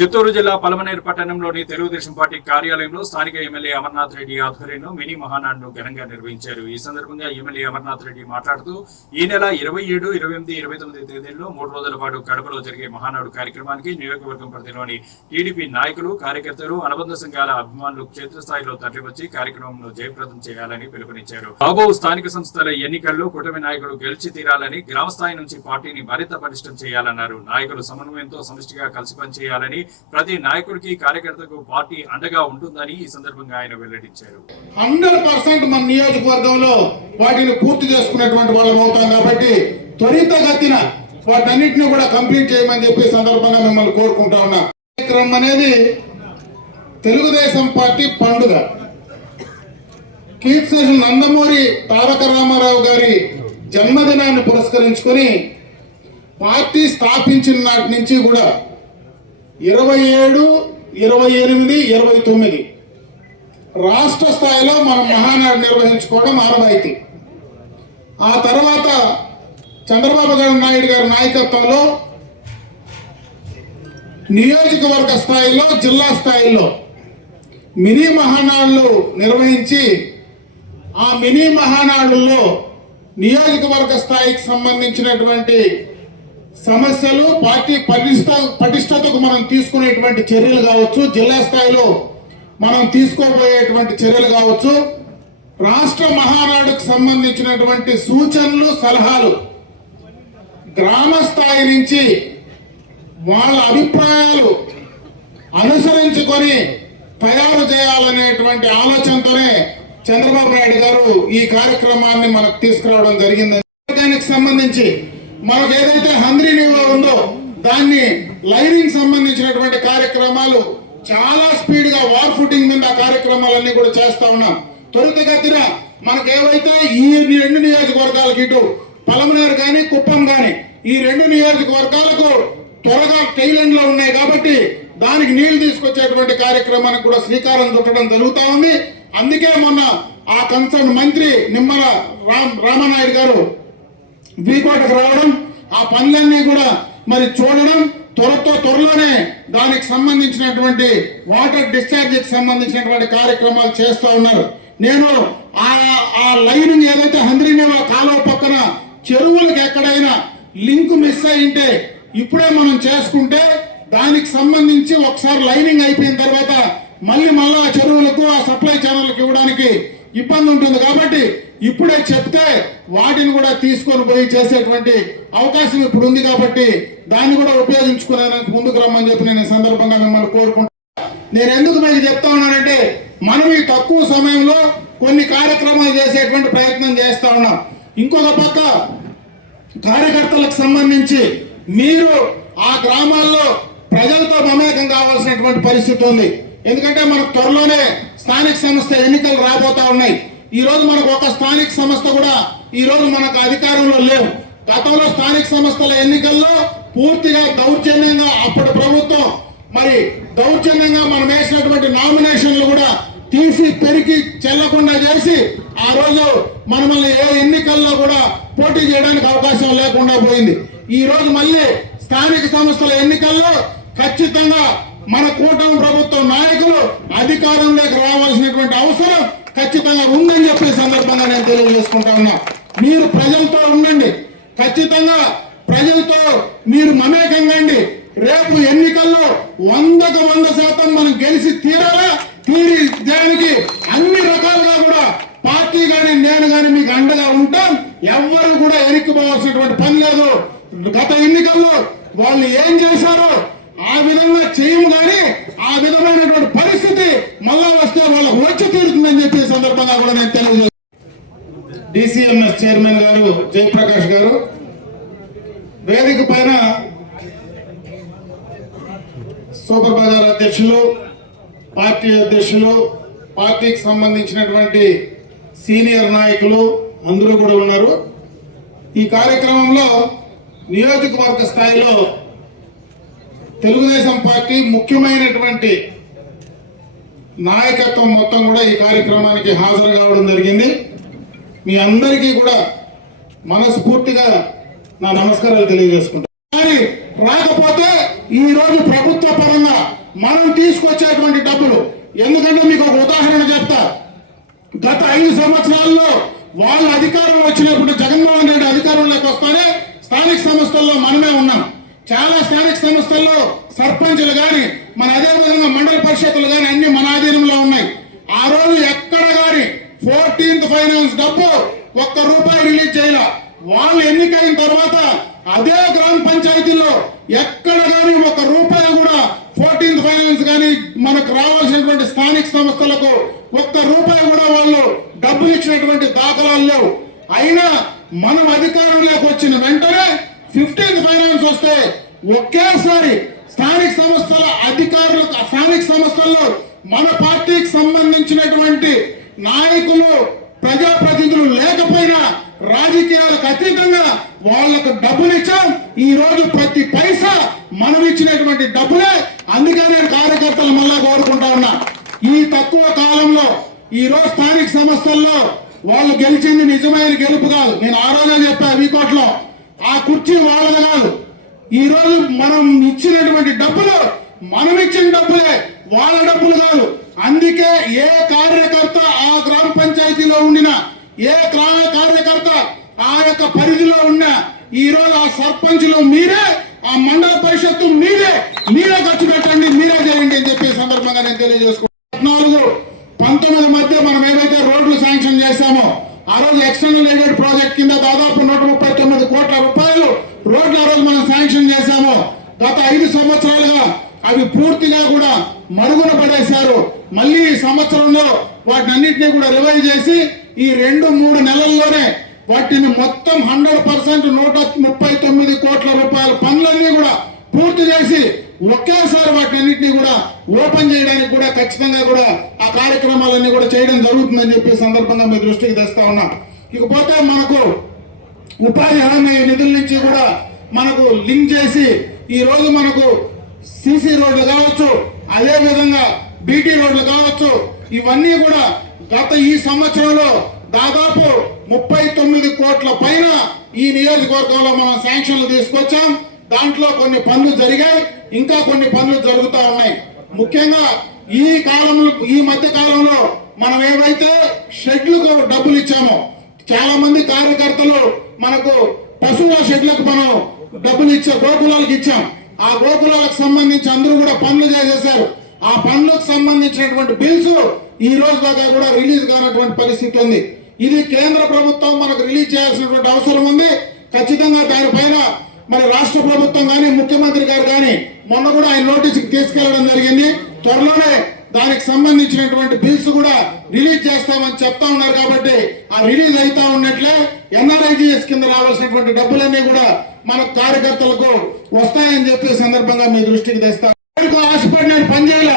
చిత్తూరు జిల్లా పలమనేరు పట్టణంలోని తెలుగుదేశం పార్టీ కార్యాలయంలో స్థానిక ఎమ్మెల్యే అమర్నాథ్ రెడ్డి ఆధ్వర్యంలో మినీ మహానాడును ఘనంగా నిర్వహించారు. ఈ సందర్భంగా ఎమ్మెల్యే అమర్నాథ్ రెడ్డి మాట్లాడుతూ ఈ నెల 27, 28, 29 తేదీల్లో 3 రోజుల పాటు కడపలో జరిగే మహానాడు కార్యక్రమానికి నియోజకవర్గం పరిధిలోని టీడీపీ నాయకులు, కార్యకర్తలు, అనుబంధ సంఘాల అభిమానులు క్షేత్రస్థాయిలో తరలివచ్చి కార్యక్రమంలో జయప్రదం చేయాలని పిలుపునిచ్చారు. రాబో స్థానిక సంస్థల ఎన్నికల్లో కూటమి నాయకులు గెలిచి తీరాలని, గ్రామ స్థాయి నుంచి పార్టీని మరింత పటిష్టం చేయాలన్నారు. నాయకులు సమన్వయంతో సమిష్టిగా కలిసి పనిచేయాలని, ప్రతి నాయకుడికి, కార్యకర్తకు పార్టీ అండగా ఉంటుందని ఈ సందర్భంగా ఆయన వెల్లడించారు. 100% మన నియోజకవర్గంలో వాటిని పూర్తి చేసుకునేటువంటి వాళ్ళం అవుతాం కాబట్టి త్వరితగతిన వాటన్నిటిని కూడా కంప్లీట్ చేయమని చెప్పి సందర్భంగా మిమ్మల్ని కోరుకుంటా ఉన్నా. కార్యక్రమం అనేది తెలుగుదేశం పార్టీ పండుగ. కీర్తిశేషులు నందమూరి తారక రామారావు గారి జన్మదినాన్ని పురస్కరించుకొని పార్టీ స్థాపించిన నాటి నుంచి కూడా 27, 28, 29 రాష్ట్ర స్థాయిలో మనం మహానాడు నిర్వహించుకోవడం ఆనవాయితీ. ఆ తర్వాత చంద్రబాబు నాయుడు గారి నాయకత్వంలో నియోజకవర్గ స్థాయిలో, జిల్లా స్థాయిలో మినీ మహానాడులు నిర్వహించి ఆ మినీ మహానాడుల్లో నియోజకవర్గ స్థాయికి సంబంధించినటువంటి సమస్యలు, పార్టీ పటిష్టతకు మనం తీసుకునేటువంటి చర్యలు కావచ్చు, జిల్లా స్థాయిలో మనం తీసుకోబోయేటువంటి చర్యలు కావచ్చు, రాష్ట్ర మహానాడుకు సంబంధించినటువంటి సూచనలు, సలహాలు గ్రామ స్థాయి నుంచి వాళ్ళ అభిప్రాయాలు అనుసరించుకొని తయారు చేయాలనేటువంటి ఆలోచనతోనే చంద్రబాబు నాయుడు గారు ఈ కార్యక్రమాన్ని మనకు తీసుకురావడం జరిగింది. దానికి సంబంధించి మనకు ఏదైతే హంద్రీ నివో ఉందో దాన్ని లైనింగ్ సంబంధించినటువంటి కార్యక్రమాలు చాలా స్పీడ్ గా వార్ ఫుటింగ్ మీద కార్యక్రమాలన్నీ కూడా చేస్తా ఉన్నాం. త్వరితగతిన మనకు ఏవైతే ఈ 2 నియోజకవర్గాలకు, ఇటు పలమనేరు కానీ కుప్పం కానీ, ఈ 2 నియోజకవర్గాలకు త్వరగా టైలెండ్ లో ఉన్నాయి కాబట్టి దానికి నీళ్లు తీసుకొచ్చేటువంటి కార్యక్రమానికి కూడా శ్రీకారం చుట్టడం జరుగుతా ఉంది. అందుకే మొన్న ఆ కన్సర్న్ మంత్రి నిమ్మల రామనాయుడు గారు వీకోటకు రావడం, ఆ పనులన్నీ కూడా మరి చూడడం, త్వరలోనే దానికి సంబంధించినటువంటి వాటర్ డిశ్చార్జ్ కి సంబంధించినటువంటి కార్యక్రమాలు చేస్తూ ఉన్నారు. నేను ఆ లైనింగ్ ఏదైతే హంద్రీనివా కాలువ పక్కన చెరువులకు ఎక్కడైనా లింక్ మిస్ అయింటే ఇప్పుడే మనం చేసుకుంటే దానికి సంబంధించి ఒకసారి లైనింగ్ అయిపోయిన తర్వాత మళ్ళా చెరువులకు, ఆ సప్లై ఛానల్కి ఇవ్వడానికి ఇబ్బంది ఉంటుంది. కాబట్టి ఇప్పుడే చెప్తే వాటిని కూడా తీసుకొని పోయి చేసేటువంటి అవకాశం ఇప్పుడు ఉంది. కాబట్టి దాన్ని కూడా ఉపయోగించుకునేందుకు ముందుకు రమ్మని చెప్పి నేను సందర్భంగా మిమ్మల్ని కోరుకుంటున్నాను. నేను ఎందుకు మీకు చెప్తా ఉన్నానంటే, మనం ఈ తక్కువ సమయంలో కొన్ని కార్యక్రమాలు చేసేటువంటి ప్రయత్నం చేస్తా ఉన్నాం. ఇంకొక పక్క కార్యకర్తలకు సంబంధించి మీరు ఆ గ్రామాల్లో ప్రజలతో మమేకం కావాల్సినటువంటి పరిస్థితి ఉంది. ఎందుకంటే మనకు త్వరలోనే స్థానిక సంస్థ ఎన్నికలు రాబోతా ఉన్నాయి. ఈ రోజు మనకు ఒక స్థానిక సంస్థ కూడా ఈ రోజు మనకు అధికారంలో లేవు. గతంలో స్థానిక సంస్థల ఎన్నికల్లో పూర్తిగా దౌర్జన్యంగా అప్పటి ప్రభుత్వం మరి దౌర్జన్యంగా మనం వేసినటువంటి నామినేషన్లు కూడా తీసి పెరిగి చెల్లకుండా చేసి ఆ రోజు మనల్ని ఏ ఎన్నికల్లో కూడా పోటీ చేయడానికి అవకాశం లేకుండా పోయింది. ఈ రోజు మళ్ళీ స్థానిక సంస్థల ఎన్నికల్లో ఖచ్చితంగా మన కూటమి ప్రభుత్వం నాయకులు అధికారంలోకి రావాల్సినటువంటి అవసరం ఖచ్చితంగా ఉందని చెప్పే సందర్భంగా నేను తెలియజేసుకుంటా ఉన్నా. మీరు ప్రజలతో ఉండండి, ఖచ్చితంగా ప్రజలతో మీరు మమేకంగా రేపు ఎన్నికల్లో 100% మనం గెలిచి తీరాలా. దానికి అన్ని రకాలుగా కూడా పార్టీ కానీ, నేను కానీ మీకు అండగా ఉంటాం. ఎవ్వరు కూడా ఎనిక్కిపోవాల్సినటువంటి పని లేదు. గత ఎన్నికల్లో వాళ్ళు ఏం చేశారో ఆ విధంగా చేయము, కానీ ఆ విధమైనటువంటి పరిస్థితి మళ్ళా వస్తే వాళ్ళకు వచ్చి తీరుతుందని చెప్పే సందర్భంగా కూడా నేను తెలియజేస్తాను. డిసిఎంఎస్ చైర్మన్ గారు జయప్రకాష్ గారు వేదిక పైన, సూపర్ బజార్ అధ్యక్షులు, పార్టీ అధ్యక్షులు, పార్టీకి సంబంధించినటువంటి సీనియర్ నాయకులు అందరూ కూడా ఉన్నారు. ఈ కార్యక్రమంలో నియోజకవర్గ స్థాయిలో తెలుగుదేశం పార్టీ ముఖ్యమైనటువంటి నాయకత్వం మొత్తం కూడా ఈ కార్యక్రమానికి హాజరు కావడం జరిగింది. మీ అందరికీ కూడా మనస్ఫూర్తిగా నా నమస్కారాలు తెలియజేసుకుంటాను. కానీ రాకపోతే ఈ రోజు ప్రభుత్వ పరంగా మనం తీసుకొచ్చేటువంటి డబ్బులు. ఎందుకంటే మీకు ఒక ఉదాహరణ చెప్తా. గత 5 సంవత్సరాల్లో వాళ్ళ అధికారం వచ్చినప్పుడు జగన్మోహన్ రెడ్డి అధికారంలోకి వస్తానే స్థానిక సంస్థల్లో మనమే ఉన్నాం. చాలా స్థానిక సంస్థల్లో సర్పంచులు కానీ మన అదే విధంగా మండల పరిషత్తులు కానీ అన్ని మన ఆధీనంలో ఉన్నాయి. ఆ రోజు ఎక్కడ కానీ 14th ఫైనాన్స్ డబ్బు ₹1 రిలీజ్ చేయాల. వాళ్ళు ఎన్నికైన తర్వాత అదే గ్రామ పంచాయతీలో ఎక్కడ కానీ ₹1 కూడా 14th ఫైనాన్స్ కానీ మనకు రావాల్సినటువంటి స్థానిక సంస్థలకు ₹1 కూడా వాళ్ళు డబ్బులు ఇచ్చినటువంటి దాఖలాలు లేవు. అయినా మనం అధికారంలోకి వచ్చిన వెంటనే 15th ఫైనాన్స్ వస్తే ఒకేసారి స్థానిక సంస్థల అధికారులు, స్థానిక సంస్థల్లో మన పార్టీకి సంబంధించినటువంటి నాయకులు, ప్రజాప్రతినిధులు లేకపోయినా రాజకీయాలకు అతీతంగా వాళ్ళకు డబ్బులు ఇచ్చాం. ఈ రోజు ప్రతి పైసా మనం ఇచ్చినటువంటి డబ్బులే. అందుకే నేను కార్యకర్తలు మళ్ళా కోరుకుంటా ఉన్నా, ఈ తక్కువ కాలంలో ఈ రోజు స్థానిక సంస్థల్లో వాళ్ళు గెలిచింది నిజమైన గెలుపు కాదు. నేను ఆ రోజే చెప్పా వీకోట్లో, ఆ కుర్చీ వాళ్ళది కాదు. ఈ రోజు మనం ఇచ్చినటువంటి డబ్బులు మనం ఇచ్చిన డబ్బులే, వాళ్ళ డబ్బులు కాదు. అందుకే ఏ కార్యకర్త ఆ గ్రామ పంచాయతీలో ఉండినా, ఏ కార్యకర్త ఆ యొక్క పరిధిలో ఉన్నా ఈ రోజు ఆ సర్పంచ్లు మీరే, ఆ మండల పరిషత్తు మీరే ఖర్చు పెట్టండి, మీరే చేయండి అని చెప్పే సందర్భంగా నేను తెలియజేసుకుంటున్నాను. 14-19 మధ్య మనం ఏవైతే రోడ్లు శాంక్షన్ చేశామో ఆ రోజు ఎక్స్టర్నల్ ఎయిడెడ్ ప్రాజెక్ట్ కింద దాదాపు ₹139 కోట్ల రోడ్లు ఆ రోజు మనం శాంక్షన్ చేశామో గత 5 సంవత్సరాలుగా అవి పూర్తిగా కూడా మరుగున పడేశారు. మళ్ళీ ఈ సంవత్సరంలో వాటిని అన్నింటినీ కూడా రివైవ్ చేసి ఈ 2-3 నెలల్లోనే వాటిని మొత్తం 100% ₹139 కోట్ల పనులన్నీ కూడా పూర్తి చేసి ఒకేసారి వాటినన్నింటినీ కూడా ఓపెన్ చేయడానికి కూడా ఖచ్చితంగా కూడా ఆ కార్యక్రమాలన్నీ కూడా చేయడం జరుగుతుందని చెప్పి సందర్భంగా మీ దృష్టికి తెస్తా ఉన్నా. ఇకపోతే మనకు ఉపాధి హామీ నిధుల నుంచి కూడా మనకు లింక్ చేసి ఈ రోజు మనకు సిసి రోడ్లు కావచ్చు, అదే విధంగా బీటీ రోడ్లు కావచ్చు, ఇవన్నీ కూడా గత ఈ సంవత్సరంలో దాదాపు 39 కోట్ల పైన ఈ నియోజకవర్గంలో మనం శాంక్షన్లు తీసుకొచ్చాం. దాంట్లో కొన్ని పనులు జరిగాయి, ఇంకా కొన్ని పనులు జరుగుతూ ఉన్నాయి. ముఖ్యంగా ఈ మధ్య కాలంలో మనం ఏవైతే షెడ్లకు డబ్బులు ఇచ్చామో, చాలా మంది కార్యకర్తలు మనకు పశువుల షెడ్లకు మనం డబ్బులు గోకులాలకు ఇచ్చాం. ఆ గోకులాలకు సంబంధించి అందరూ కూడా పనులు చేసేశారు. ఆ పనులకు సంబంధించినటువంటి బిల్స్ ఈ రోజు దాకా కూడా రిలీజ్ కానటువంటి పరిస్థితి ఉంది. ఇది కేంద్ర ప్రభుత్వం మనకు రిలీజ్ చేయాల్సినటువంటి అవసరం ఉంది. ఖచ్చితంగా దానిపైన మరి రాష్ట్ర ప్రభుత్వం కానీ ముఖ్యమంత్రి గారు కానీ మొన్న కూడా ఆయన నోటీసుకి తీసుకెళ్లడం జరిగింది. త్వరలోనే దానికి సంబంధించినటువంటి బిల్స్ కూడా రిలీజ్ చేస్తామని చెప్తా ఉన్నారు. కాబట్టి ఆ రిలీజ్ అవుతా ఉన్నట్లే NRIGS కింద రావాల్సినటువంటి డబ్బులన్నీ కూడా మన కార్యకర్తలకు వస్తాయని చెప్పి సందర్భంగా మీ దృష్టికి తెస్తాను. దేనికో ఆశపడి నేను పని చేయాల,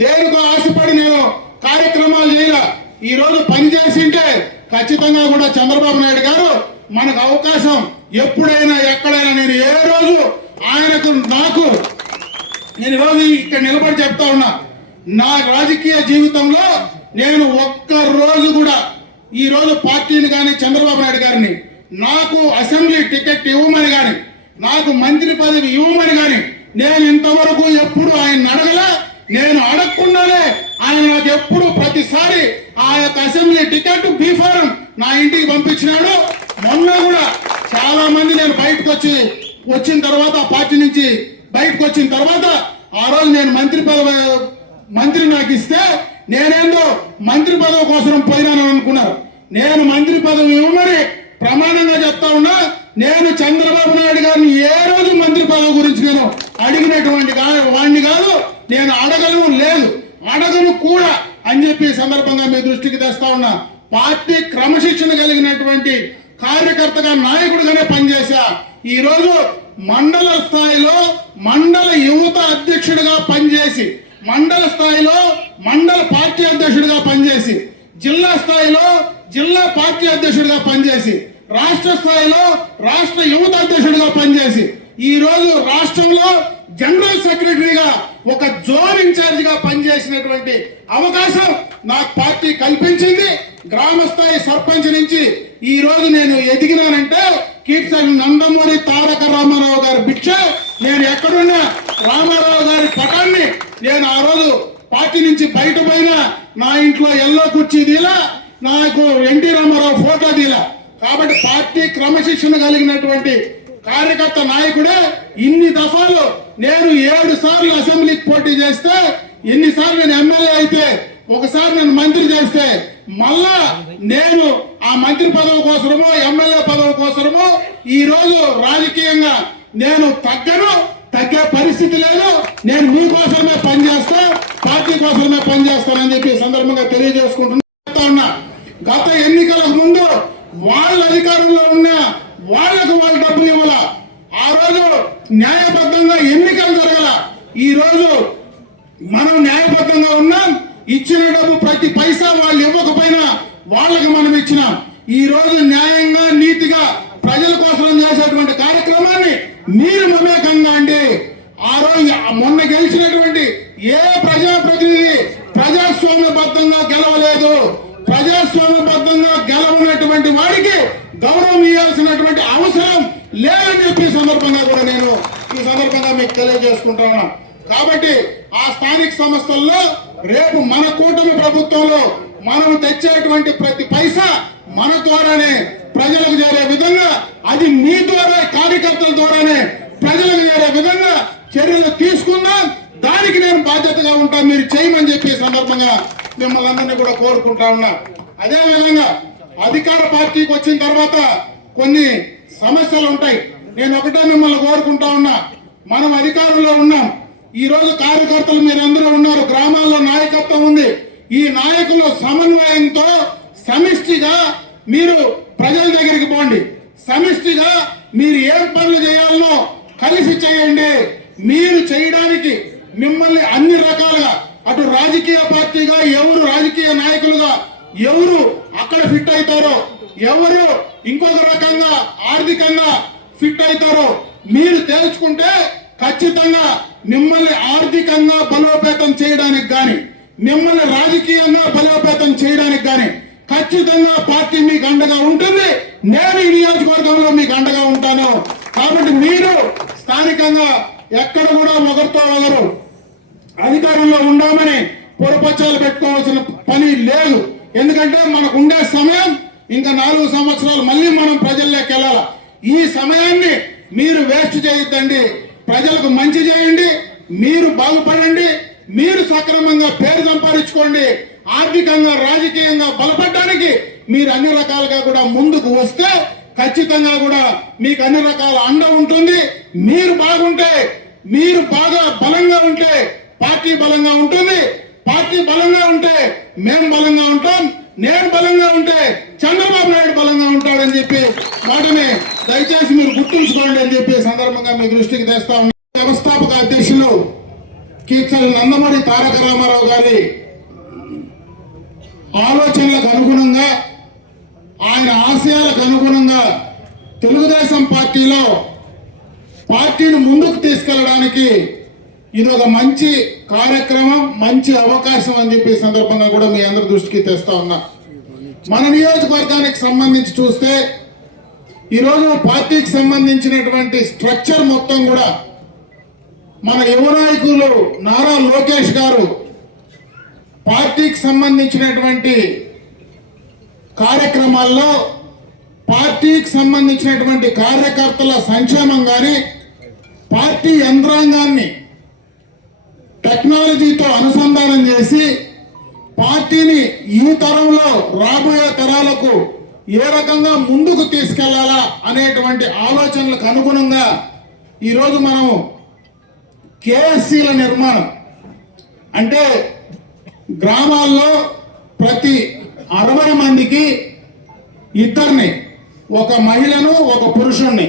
దేనికో ఆశపడి నేను కార్యక్రమాలు చేయాల. ఈ రోజు పని చేసింటే ఖచ్చితంగా కూడా చంద్రబాబు నాయుడు గారు మనకు అవకాశం ఎప్పుడైనా ఎక్కడైనా, నేను ఏ రోజు ఆయనకు నేను ఈరోజు ఇక్కడ నిలబడి చెప్తా ఉన్నా, నా రాజకీయ జీవితంలో నేను ఒక్క రోజు కూడా ఈ రోజు పార్టీని కానీ చంద్రబాబు నాయుడు గారిని నాకు అసెంబ్లీ టికెట్ ఇవ్వమని కానీ, నాకు మంత్రి పదవి ఇవ్వమని కానీ నేను ఇంతవరకు ఎప్పుడు ఆయన అడగలే. నేను అడగకుండానే ఆయన నాకు ఎప్పుడు ప్రతిసారి ఆ యొక్క అసెంబ్లీ టికెట్ బీఫారం నా ఇంటికి పంపించినాడు. మొన్న కూడా చాలా మంది నేను బయటకు వచ్చిన తర్వాత, పార్టీ నుంచి బయటకు వచ్చిన తర్వాత ఆ రోజు నేను మంత్రి నాకు ఇస్తే నేనేందో మంత్రి పదవి కోసం పోయినాను అనుకున్నారు. నేను మంత్రి పదవి ఇవ్వమని ప్రమాణంగా చెప్తా ఉన్నా. నేను చంద్రబాబు నాయుడు గారిని ఏ రోజు మంత్రి పదవి గురించి నేను అడిగినటువంటి వాడిని కాదు, నేను అడగను కూడా అని చెప్పి సందర్భంగా మీ దృష్టికి తెస్తా ఉన్నా. పార్టీ క్రమశిక్షణ కలిగినటువంటి కార్యకర్తగా, నాయకుడిగానే పనిచేశా. ఈ రోజు మండల స్థాయిలో మండల యువత అధ్యక్షుడిగా పనిచేసి, మండల స్థాయిలో మండల పార్టీ అధ్యక్షుడిగా పనిచేసి, జిల్లా స్థాయిలో జిల్లా పార్టీ అధ్యక్షుడిగా పనిచేసి, రాష్ట్ర స్థాయిలో రాష్ట్ర యువత అధ్యక్షుడిగా పనిచేసి, ఈ రోజు రాష్ట్రంలో జనరల్ సెక్రటరీగా ఒక జోన్ ఇన్ఛార్జ్ గా పనిచేసినటువంటి అవకాశం నాకు పార్టీ కల్పించింది. గ్రామ స్థాయి సర్పంచ్ నుంచి ఈ రోజు నేను ఎదిగినానంటే కీర్తన నందమూరి తారక రామారావు గారి భిక్ష. నేను ఎక్కడున్నా రామారావు గారి పటాన్ని నేను ఆ రోజు పార్టీ నుంచి బయట పోయినా నా ఇంట్లో ఎల్లో కుర్చీ దీలా, నాకు ఎన్టీ రామారావు ఫోటో దీలా. కాబట్టి పార్టీ క్రమశిక్షణ కలిగినటువంటి కార్యకర్త నాయకుడే. ఇన్ని దఫాలు నేను 7 సార్లు అసెంబ్లీకి పోటీ చేస్తే, ఎన్నిసార్లు నేను ఎమ్మెల్యే అయితే, ఒకసారి నన్ను మంత్రి చేస్తే, మళ్ళా నేను ఆ మంత్రి పదవి కోసమో ఎమ్మెల్యే పదవి కోసమో ఈ రోజు రాజకీయంగా నేను తగ్గే పరిస్థితి లేదు. నేను మీకోసమే పనిచేస్తా, పార్టీ కోసమే పనిచేస్తానని చెప్పి సందర్భంగా తెలియజేసుకుంటున్నా. గత ఎన్నికలకు ముందు వాళ్ళ అధికారంలో ఉన్న వాళ్ళకు వాళ్ళు డబ్బులు ఇవ్వాల. ఆ రోజు న్యాయబద్ధంగా ఎన్నికలు జరగల. ఈ రోజు మనం న్యాయబద్ధంగా ఉన్నాం. ఇచ్చిన డబ్బు ప్రతి పైసా వాళ్ళు ఇవ్వకపోయినా వాళ్ళకి మనం ఇచ్చినాం. ఈ రోజు న్యాయంగా నీతిగా ప్రజల కోసం చేసేటువంటి కార్యక్రమాన్ని మీరు మమేకంగా అండి. ఆ రోజు మొన్న గెలిచినటువంటి ఏ ప్రజాప్రతినిధి ప్రజాస్వామ్యబద్ధంగా గెలవలేదు. ప్రజాస్వామ్యబద్ధంగా గెలవనటువంటి వాడికి గౌరవం ఇవ్వాల్సినటువంటి అవసరం లేదని చెప్పి సందర్భంగా కూడా నేను ఈ సందర్భంగా మీకు తెలియజేసుకుంటా ఉన్నా. కాబట్టి ఆ స్థానిక సంస్థల్లో రేపు మన కూటమి ప్రభుత్వంలో మనం తెచ్చేటువంటి ప్రతి పైసా మన ద్వారానే ప్రజలకు చేరే విధంగా, అది మీ ద్వారా కార్యకర్తల ద్వారానే ప్రజలకు చేరే విధంగా చర్యలు తీసుకుందాం. దానికి నేను బాధ్యతగా ఉంటాను, మీరు చేయమని చెప్పి సందర్భంగా మిమ్మల్ని అందరినీ కూడా కోరుకుంటా ఉన్నా. అదే విధంగా అధికార పార్టీకి వచ్చిన తర్వాత కొన్ని సమస్యలు ఉంటాయి. నేను ఒకటే మిమ్మల్ని కోరుకుంటా ఉన్నా, మనం అధికారంలో ఉన్నాం. ఈ రోజు కార్యకర్తలు మీరందరూ ఉన్నారు, గ్రామాల్లో నాయకత్వం ఉంది. ఈ నాయకుల సమన్వయంతో సమిష్టిగా మీరు ప్రజల దగ్గరికి పోండి. సమిష్టిగా మీరు ఏం పనులు చేయాలనో కలిసి చేయండి. మీరు చేయడానికి మిమ్మల్ని అన్ని రకాలుగా, అటు రాజకీయ పార్టీగా ఎవరు రాజకీయ నాయకులుగా ఎవరు అక్కడ ఫిట్ అవుతారో, ఎవరు ఇంకొక రకంగా ఆర్థికంగా ఫిట్ అవుతారో మీరు తేల్చుకుంటే ఖచ్చితంగా మిమ్మల్ని ఆర్థికంగా బలోపేతం చేయడానికి కానీ, మిమ్మల్ని రాజకీయంగా బలోపేతం చేయడానికి కానీ ఖచ్చితంగా పార్టీ మీకు అండగా ఉంటుంది. నేను ఈ నియోజకవర్గంలో మీకు అండగా ఉంటాను. కాబట్టి మీరు స్థానికంగా ఎక్కడ కూడా ఒకరితో ఒకరు అధికారంలో ఉండామని పొరపచ్చాలు పెట్టుకోవాల్సిన పని లేదు. ఎందుకంటే మనకు ఉండే సమయం ఇంకా 4 సంవత్సరాలు మళ్ళీ మనం ప్రజల్లోకి వెళ్ళాలి. ఈ సమయాన్ని మీరు వేస్ట్ చేయొద్దండి. ప్రజలకు మంచి చేయండి, మీరు బాగుపడండి, మీరు సక్రమంగా పేరు సంపాదించుకోండి. ఆర్థికంగా రాజకీయంగా బలపడడానికి మీరు అన్ని రకాలుగా కూడా ముందుకు వస్తే ఖచ్చితంగా కూడా మీకు అన్ని రకాల అండ ఉంటుంది. మీరు బాగుంటే, మీరు బాగా బలంగా ఉంటే పార్టీ బలంగా ఉంటుంది. పార్టీ బలంగా ఉంటే మేము బలంగా ఉంటాం. నేను బలంగా ఉంటే చంద్రబాబు నాయుడు బలంగా ఉంటాడని చెప్పి వాటిని దయచేసి మీరు గుర్తుంచుకోండి అని చెప్పి సందర్భంగా మీ దృష్టికి తెస్తా ఉన్నా. వ్యవస్థాపక అధ్యక్షులు కీర్తన నందమూరి తారక రామారావు గారి ఆలోచనలకు అనుగుణంగా, ఆయన ఆశయాలకు అనుగుణంగా తెలుగుదేశం పార్టీలో పార్టీని ముందుకు తీసుకెళ్ళడానికి ఇది ఒక మంచి కార్యక్రమం, మంచి అవకాశం అని చెప్పి సందర్భంగా కూడా మీ అందరి దృష్టికి తెస్తా ఉన్నా. మన నియోజకవర్గానికి సంబంధించి చూస్తే ఈరోజు పార్టీకి సంబంధించినటువంటి స్ట్రక్చర్ మొత్తం కూడా మన యువ నాయకులు నారా లోకేష్ గారు పార్టీకి సంబంధించినటువంటి కార్యక్రమాల్లో, పార్టీకి సంబంధించినటువంటి కార్యకర్తల సంక్షేమం కానీ, పార్టీ యంత్రాంగాన్ని టెక్నాలజీతో అనుసంధానం చేసి పార్టీని ఈ తరంలో రాబోయే తరాలకు ఏ రకంగా ముందుకు తీసుకెళ్లాలా అనేటువంటి ఆలోచనలకు అనుగుణంగా ఈరోజు మనం కేఎస్సీల నిర్మాణం, అంటే గ్రామాల్లో ప్రతి 60 మందికి ఇద్దరిని, ఒక మహిళను ఒక పురుషుణ్ణి,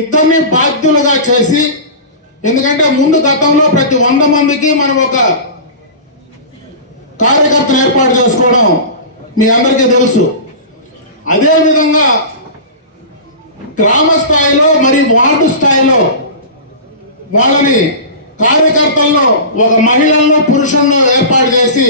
ఇద్దరిని బాధ్యులుగా చేసి, ఎందుకంటే ముందు గతంలో ప్రతి 100 మందికి మనం ఒక కార్యకర్తను ఏర్పాటు చేసుకోవడం మీ అందరికీ తెలుసు. అదేవిధంగా గ్రామ స్థాయిలో మరి వార్డు స్థాయిలో వాళ్ళని కార్యకర్తలను ఒక మహిళలను పురుషులను ఏర్పాటు చేసి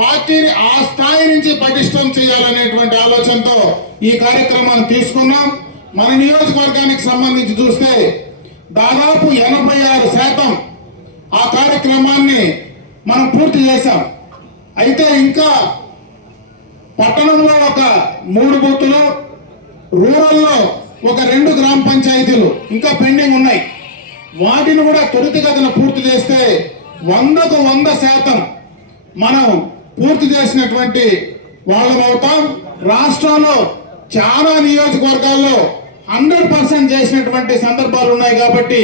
పార్టీని ఆ స్థాయి నుంచి పటిష్టం చేయాలనేటువంటి ఆలోచనతో ఈ కార్యక్రమాన్ని తీసుకున్నాం. మన నియోజకవర్గానికి సంబంధించి చూస్తే దాదాపు 86% ఆ కార్యక్రమాన్ని మనం పూర్తి చేశాం. అయితే ఇంకా పట్టణంలో ఒక 3 బూతులు, రూరల్లో ఒక 2 గ్రామ పంచాయతీలు ఇంకా పెండింగ్ ఉన్నాయి. వాటిని కూడా త్వరితగతిన పూర్తి చేస్తే 100కు 100% మనం పూర్తి చేసినటువంటి వాళ్ళం అవుతాం. రాష్ట్రంలో చాలా నియోజకవర్గాల్లో 100% చేసినటువంటి సందర్భాలు ఉన్నాయి. కాబట్టి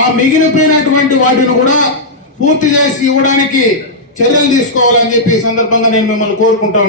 ఆ మిగిలిపోయినటువంటి వాటిని కూడా పూర్తి చేసి ఇవ్వడానికి చర్యలు తీసుకోవాలని చెప్పి ఈ సందర్భంగా నేను మిమ్మల్ని కోరుకుంటాను.